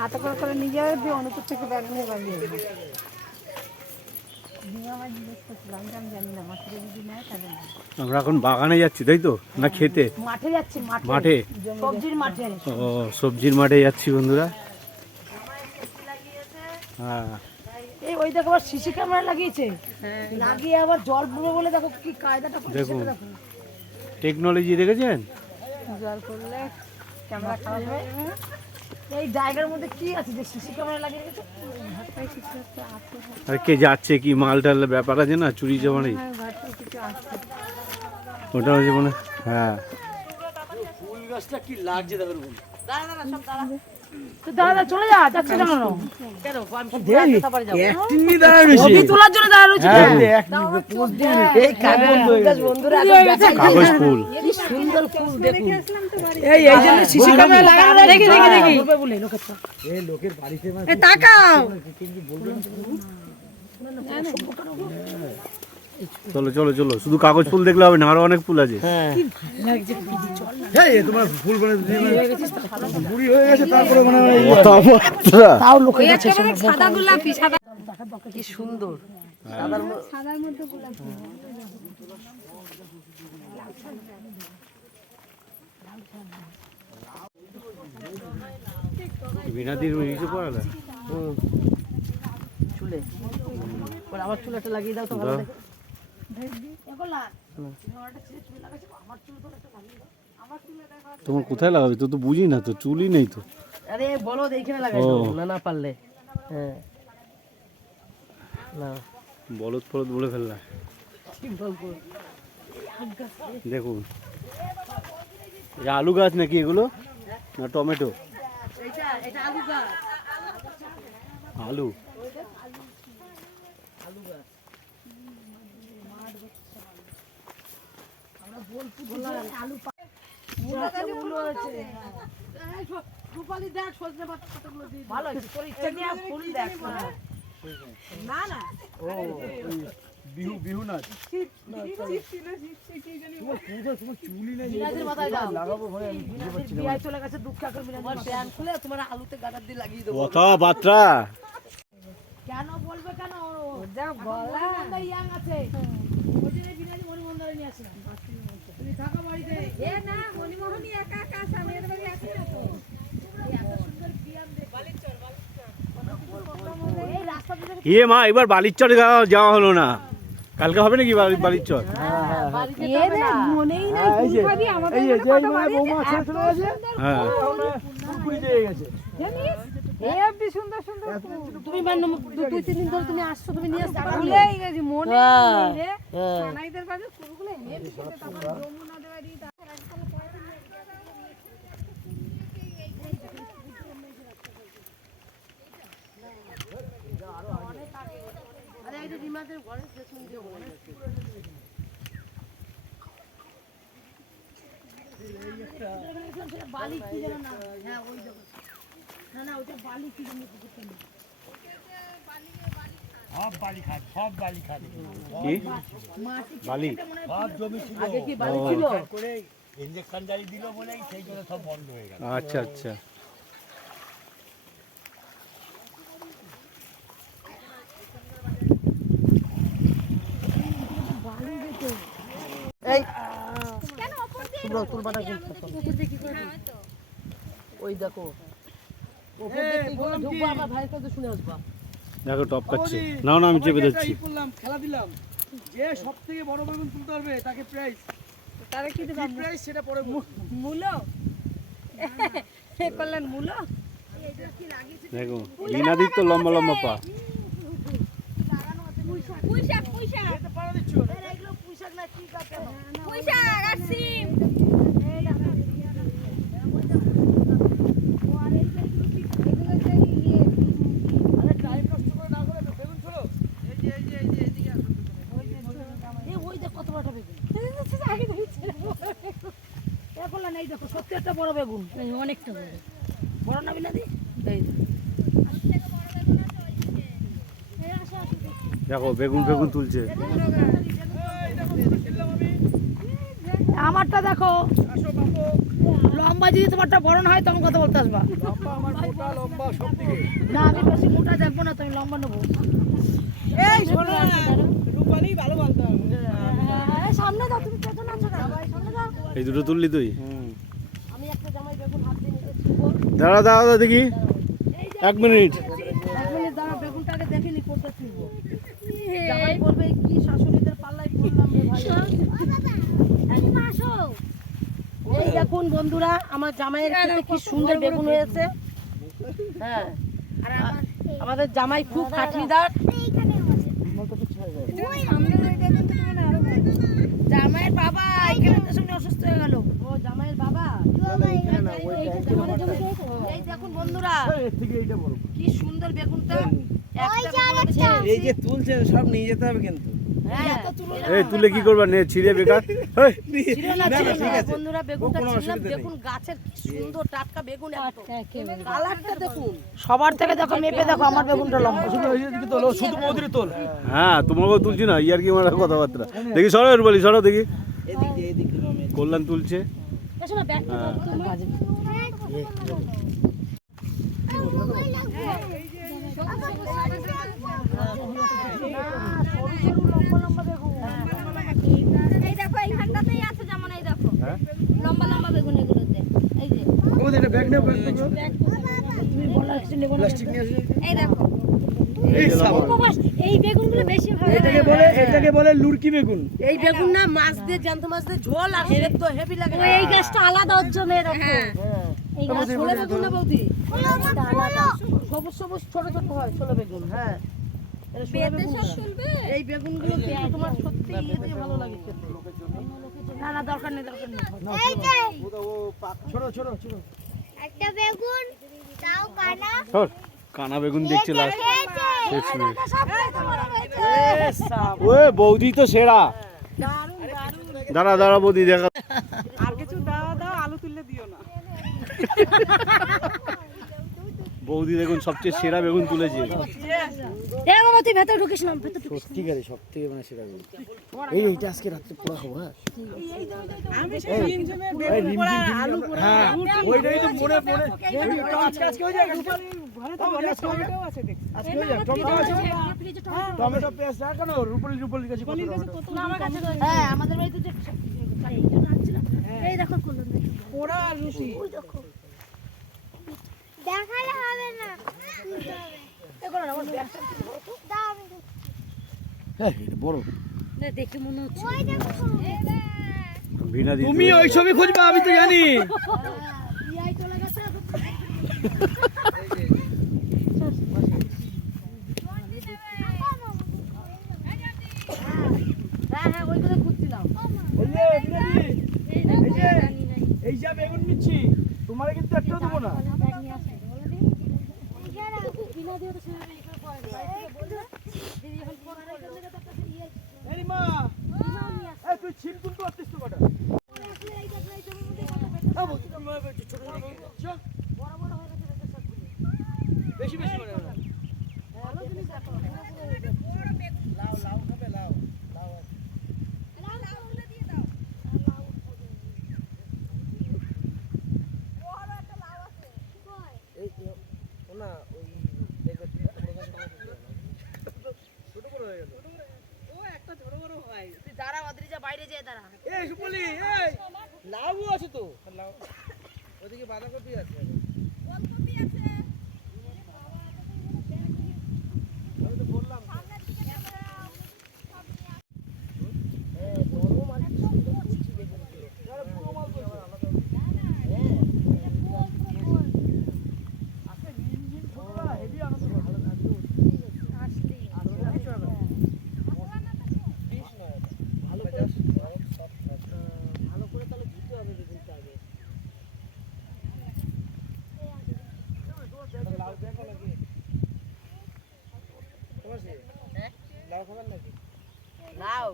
হাতে করে নিয়ে যাবে দিয়ে অনুপুর থেকে ব্যাগ নিয়ে বাড়িয়ে আমরা এখন বাগানে যাচ্ছি তাই তো, না খেতে? মাঠে যাচ্ছি, মাঠে, সবজির মাঠে। ও সবজির মাঠে যাচ্ছি বন্ধুরা। হ্যাঁ, এই ওই দেখো আবার সিসি ক্যামেরা লাগিয়েছে, লাগিয়ে আবার জল পড়বে বলে দেখো কি কায়দাটা করছে। দেখুন টেকনোলজি দেখেছেন? জল পড়লে ক্যামেরা খারাপ হয়ে যাবে। এই জায়গার মধ্যে কি আছে যে সিসি ক্যামেরা লাগিয়ে রেখেছে? আর কে যাচ্ছে কি মাল টাল ব্যাপার আছে না, চুরি চামারি ওটা হচ্ছে মনে। হ্যাঁ, ফুল গাছটা কি লাগছে দেখুন। দাদা চলে যা, যাচ্ছে কেন? কেন তোলার জন্য দাঁড়া রয়েছে। কাগজ ফুল, সুন্দর ফুল দেখুন। এই জন্য সিসি ক্যামেরা লাগানো। দেখি দেখি দেখি বলে লোকের বাড়িতে তাকাও। চলো চলো চলো, শুধু কাগজ ফুল দেখলে হবে না, আরো অনেক ফুল আছে। তোমার ফুল মানে বুড়ি হয়ে গেছে, তারপরে মানে তাও লোকের কাছে সাদা গোলাপি, সাদা কি সুন্দর সাদার মধ্যে গোলাপি। বিনাদির কিছু পড়ালে চুলে আমার চুল একটা লাগিয়ে দাও তো ভালো দেখো। তোমার কোথায় লাগাবে? তো বুঝি না, তো চুলই নেই তো। আরে বলো এইখানে লাগাই দাও না পারলে। হ্যাঁ না বলদ ফলদ বলে ফেললা। দেখুন আলু গাছ নাকি এগুলো, না টমেটো? আলু বিহু বিহু নাচ কথাবার্তা কেন বলবে কেন? ইয়াং আছে মণিমন্দারে নিয়ে আসলাম। তুমি থাকা বাড়িতে না মণিমোহনী একা একা আছে, আমি এর বাড়ি আসি না তো। মা এবার বালিচর যাওয়া হলো না, কালকে হবে নাকি বালিচর? তুমি 2-3 দিন ধরে তুমি আসছো, তুমি নিয়ে আসতে বালি কি জানো না? হ্যাঁ ওই দেখো, না ওটা বালি কি জানো? সব বালি খায়, সব বালি খায়। কি বালি? সব জমি ছিল, আগে কি বালি ছিল? করে ইনজেকশন জারি দিল বলেই সেই জন্য সব বন্ধ হয়ে গেল। আচ্ছা আচ্ছা, ওই দেখো দেখো টপ কাটছে। নাও না আমি চেপে দিচ্ছি। খেলা দিলাম, যে সব থেকে বড় বেগুন তুলতে পারবে তাকে প্রাইজ। তারে কি দিবা? প্রাইজ সেটা পরে মূলো এ করলেন মূলো। দেখো বিনাদির তো লম্বা লম্বা পা। পুঁইশাক পুঁইশাক এটা পাড়া দিচ্ছ? এগুলো পুঁইশাক না কি কাটে? পুঁইশাক আর সিম। সত্যি একটা বড় বেগুন, অনেকটা বড়। বড় না বিনাদি? দেখো বেগুন বেগুন তুলছে। আমারটা দেখো, আসো বাবু। লম্বা যদি তোমারটা বড় না হয় তখন কথা বলতে আসবা। লম্বা আমার মোটা লম্বা সব দিকে। না আমি বেশি মোটা দেখবো না, তুমি লম্বা নেবো। এই শোনো না, রূপালি ভালো বলতে হবে। সামনে দাও, তুমি পেছনে আছো না, সামনে দাও। এই দুটো তুললি তুই? আমি একটা জামাই বেগুন হাত দিয়ে নিতে ছিবো। দাঁড়া দাঁড়া দাঁড়া দেখি, 1 মিনিট। 1 মিনিট দাঁড়া, বেগুনটাকে দেখিনি করতে ছিবো। জামাই বলবে কি শাশুড়িদের পাল্লায় পড়লাম রে ভাই। এই দেখুন বন্ধুরা, আমার জামাইয়ের ক্ষেত্রে কি সুন্দর বেগুন হয়েছে। হ্যাঁ, আমাদের জামাই খুব খাটনিদার। জামাইয়ের বাবা এখানে তো শুনে অসুস্থ হয়ে গেল। ও জামাইয়ের বাবা। এই দেখুন বন্ধুরা, এর থেকে এইটা বড়। কি সুন্দর বেগুনটা। একটা বেগুন আছে। এই যে তুলছে সব নিয়ে যেতে হবে কিন্তু। হ্যাঁ, এই তুলে কি করবা, নে ছিঁড়ে বেকার। এই, ছিল না, না, ছিল না, ঠিক না। আছে। বন্ধুরা বেগুনটা কোনো ছিলাম, অসুবিধা নেই। বেগুন গাছের কি সুন্দর টাটকা বেগুন একদম। কালারটা দেখুন। সবার থেকে দেখো, মেপে দেখো আমার বেগুনটা লম্বা। শুধু এই দিকে তোলো, শুধু মধুরে তোল। হ্যাঁ তোমাকেও তুলছি না, ইয়ার কি মারা কথাবার্তা। দেখি সরো রূপালি, সরো দেখি। এদিকে এদিকে। কল্যাণ তুলছে। এই দেখো এইখানটাতেই আছে, যেমন এই দেখো হ্যাঁ? লম্বা লম্বা বেগুন এগুলোতে। এই যে ওদের এটা ব্যাগ নাও, ব্যাগ নাও। তুমি বলো একটু নেবো না। প্লাস্টিক নিয়ে আসো। এই দেখো এই সাবান। এই বেগুনগুলো বেশি ভালো। এটাকে বলে লুরকি বেগুন। এই বেগুন না মাছ দিয়ে, জ্যান্ত মাছ দিয়ে ঝোল আর সেদ্ধ হেভি লাগে। এই গাছটা আলাদা ওর জন্য দেখো। এই গাছ ছোলে বেগুন না বৌদি, গাছটা আলাদা। সবুজ সবুজ ছোট ছোট হয় ছোলে বেগুন। হ্যাঁ, এটা ছোলে পেঁপে বেগুন। সব তুলবে। এই বেগুনগুলো কিন্তু তোমার সত্যি ইয়ে দিয়ে ভালো লাগে খেতে। না না দরকার নেই, দরকার নেই। এই যে ছোট ছোট ছোট। একটা বেগুন তাও কানা সর, কানা বেগুন দেখছে লাস্ট 6 মিনিট। সব থেকে বড় হয়েছে। ও বৌদি তো সেরা। দাঁড়া দাঁড়া বৌদি দেখা। আর কিছু দাও দাও, আলু তুললে দিও না। বৌদি দেখুন সবচেয়ে সেরা বেগুন তুলেছে। এ বাবা তুই ভেতর ঢুকিস না, ভেতর ঢুকিস। সত্যিকারে সব থেকে মানে সেটা বেগুন। এই এইটা আজকে রাত্রে পোড়া খাবো। হ্যাঁ আমি সেই রিমঝিমে বেগুন পোড়া, আলু পোড়া। হ্যাঁ ওইটাই তো মনে মনে আজকে হয়ে যাবে। ঘরে তো অনেক টমেটো আছে দেখছি। আজকে হয়ে যাবে। টমেটো আছে, টমেটো পেঁয়াজ রাখো না। রূপালি রূপালির কাছে কত টমেটো? না আমার কাছে রয়েছে। হ্যাঁ, আমাদের বাড়িতে যে এই দেখো কলম দেখো। পোড়া আর লুচি। দেখালে হবে না। দেখো না আমার ব্যাগটা দাও আমি হ্যাঁ এটা বড়। দেখে মনে হচ্ছে। ওই দেখো। এই দেখ। ভিনা দিদি তুমি ওই ছবি খুঁজবা, আমি তো জানি। ইয়াই চলে গেছে। হ্যাঁ হ্যাঁ, ওইগুলো খুঁজছিলাম। এই যে বিনাদি, এই যে বেগুন নিচ্ছি, তোমার কিন্তু একটাও দেবো না। এই মা, এই তুই ছিপ তুলতে পারতিস তো কটা? হ্যাঁ, বলছি, তুমি ছোট ছোট বেগুন দিচ্ছ? বেশি বেশি করে না। লাউ লাউ খাবে, লাউ লাউ আছে। এই তো না, ওই দেখবে ছোট বড় হয়ে গেল। ও একটা ছোট বড় হয়। তুই দাঁড়া, অদ্রিজা বাইরে যেয়ে দাঁড়া। এই সুপলি, এই লাউও আছে তো। লাউ ওদিকে বাঁধাকপি আছে। ফুলকপি আছে। আমি তো বললাম ভালো করে তাহলে ধুতে হবে বেগুনটা আগে। লাউ দেখো নাকি? তোমার সে লাউ খাবার নাকি? লাউ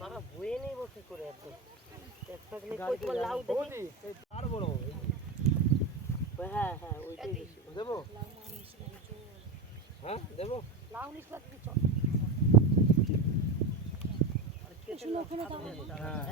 বাবা বয়ে নেই বসে করে একদম। একটা তুমি কই তোমার লাউ দেখি। এই আর বড়। হ্যাঁ হ্যাঁ, ওইটাই বেশি। দেবো? হ্যাঁ দেবো? লাউ নিস না তুমি চল। হ্যাঁ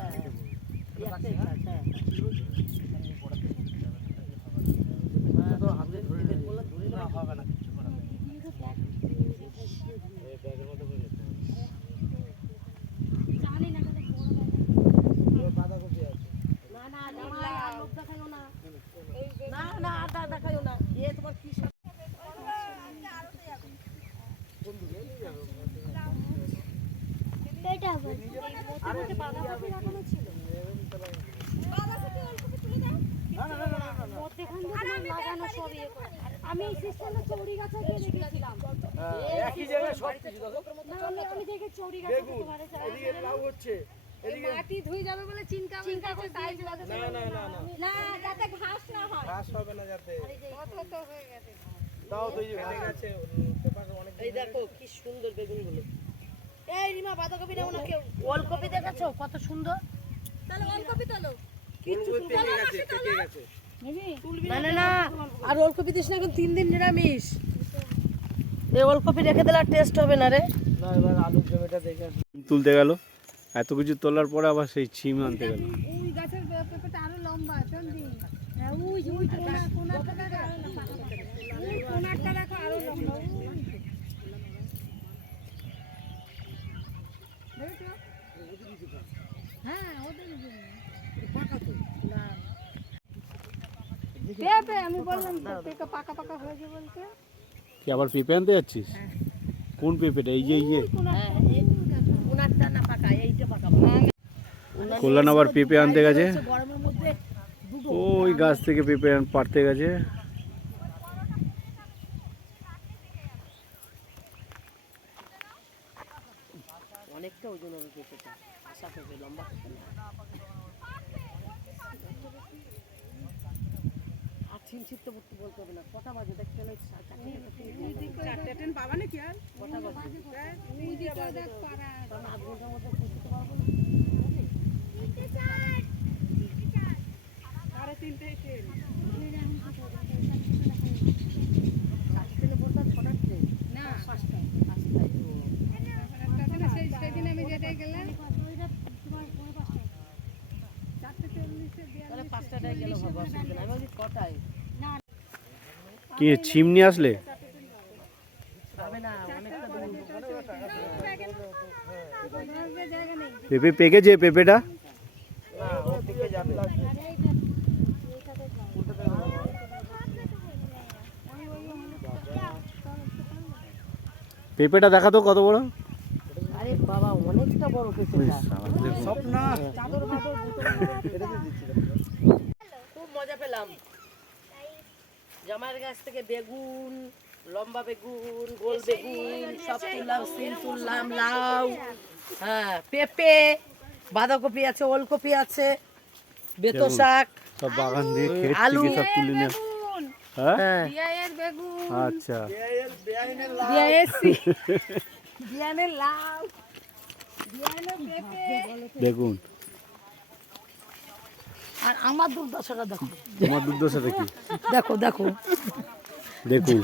এটা হবে আমি সিস্টেমে চৌড়ি গাছে গিয়ে দেখেছিলাম একই জায়গায় সব কিছু দেখো। না আমি দেখে চৌড়ি গাছে বেগুন এদিকে লাউ হচ্ছে, এদিকে মাটি ধুই যাবে বলে চিন্তা করে টাইল লাগাতে না না না না না যাতে ঘাস না হয় ঘাস হবে না যাতে। কত তো হয়ে গেছে। তাও তো এই যে বেড়ে গেছে পেপার অনেক। এই দেখো কি সুন্দর বেগুনগুলো। এই রিমা বাঁধাকপি নেবো না কেউ। ওলকপি দেখেছো কত সুন্দর? তাহলে ওলকপি তোলো। কিছু পেকে গেছে, পেকে গেছে। না না না, আর ওলকপি দিস না, এখন 3 দিন নিরামিষ। এই ওলকপি রেখে দিলে টেস্ট হবে না রে। না এবার আলুর জমিটা দেখে আসি। তুলতে গেল, এত কিছু তোলার পরে আবার সেই ছিম আনতে গেল। ওই গাছের পেঁপেটা আরো লম্বা চন্দি। হ্যাঁ ওই কোনারটা দেখো। ওই কোনারটা দেখো আরো লম্বা। দেখো। হ্যাঁ ওদের পাকা তো। পেঁপে আমি বললাম পেঁপে পাকা পাকা হয়েছে বলতে। কি আবার পেঁপে আনতে যাচ্ছিস? কোন পেঁপেটা? এই যে কোনারটা না পাকা, এইটা পাকা। কল্যাণ আবার পেঁপে আনতে গেছে, গরমের মধ্যে ওই গাছ থেকে পেঁপে পাড়তে গেছে। অনেকটা ওজন হবে পেঁপেটা, আশা পেঁপে, লম্বা পেঁপে না। আর ছিমছিট তো বলতে হবে না। কটা বাজে দেখতে হলে 4টা ট্রেন পাবা নাকি? আর কটা বাজে? কারণ 8 ঘন্টার মধ্যে পৌঁছতে পারবো না। 3:30 ট্রেন। 4টা ট্রেনে বলতাম 6টার ট্রেন না 5টায়। সেদিন আমি যেটাই গেলাম তাহলে 5টায় গেলে হবে, অসুবিধা নাই। আমি বলছি 6টায় কি ছিম নিয়ে আসলে? হবে না, অনেকটা দূর। পেঁপে পেকেছে পেঁপেটা? না ও পেকে যাবে। পেঁপেটা দেখা তো কত বড়। আরে বাবা, অনেকটা বড় পেঁপেটা। সব না খুব মজা পেলাম। জামাইয়ের গাছ থেকে বেগুন, লম্বা বেগুন, গোল বেগুন সব তুললাম, সিম তুললাম, লাউ, হ্যাঁ পেঁপে, বাঁধাকপি আছে, ওলকপি আছে, বেতো শাক, সব বাগান দিয়ে ক্ষেত আলু। থেকে সব তুলে নিয়ে। হ্যাঁ হ্যাঁ বিয়ের বেগুন আচ্ছা, বিয়ানের লাউ বিয়ানের পেঁপে বেগুন। আর আমার দুর্দশাটা দেখো, তোমার দুর্দশাটা কি? দেখো দেখো। দেখুন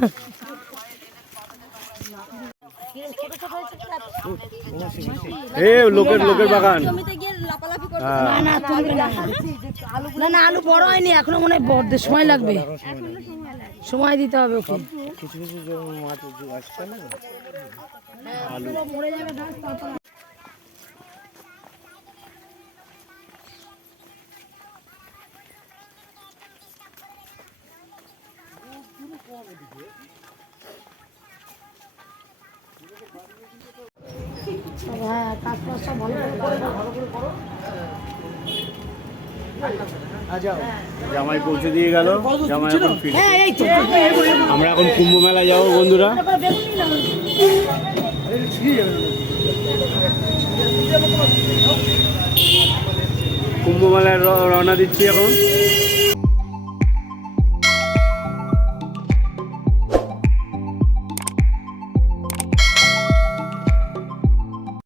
এ লোকের বাগান। হ্যাঁ, না না, আলু বড় হয়নি এখনো, মনে হয় বড় সময় লাগবে, সময় দিতে হবে ওকে। কিছু কিছু মাছ আসছে না। হ্যাঁ, কাজ বাজ সব ভালো করে করো। জামাই পৌঁছে দিয়ে গেল, জামাই এখন ফিরে। হ্যাঁ এই তো, আমরা এখন কুম্ভ মেলা যাবো বন্ধুরা। কুম্ভ মেলায় রওনা দিচ্ছি এখন।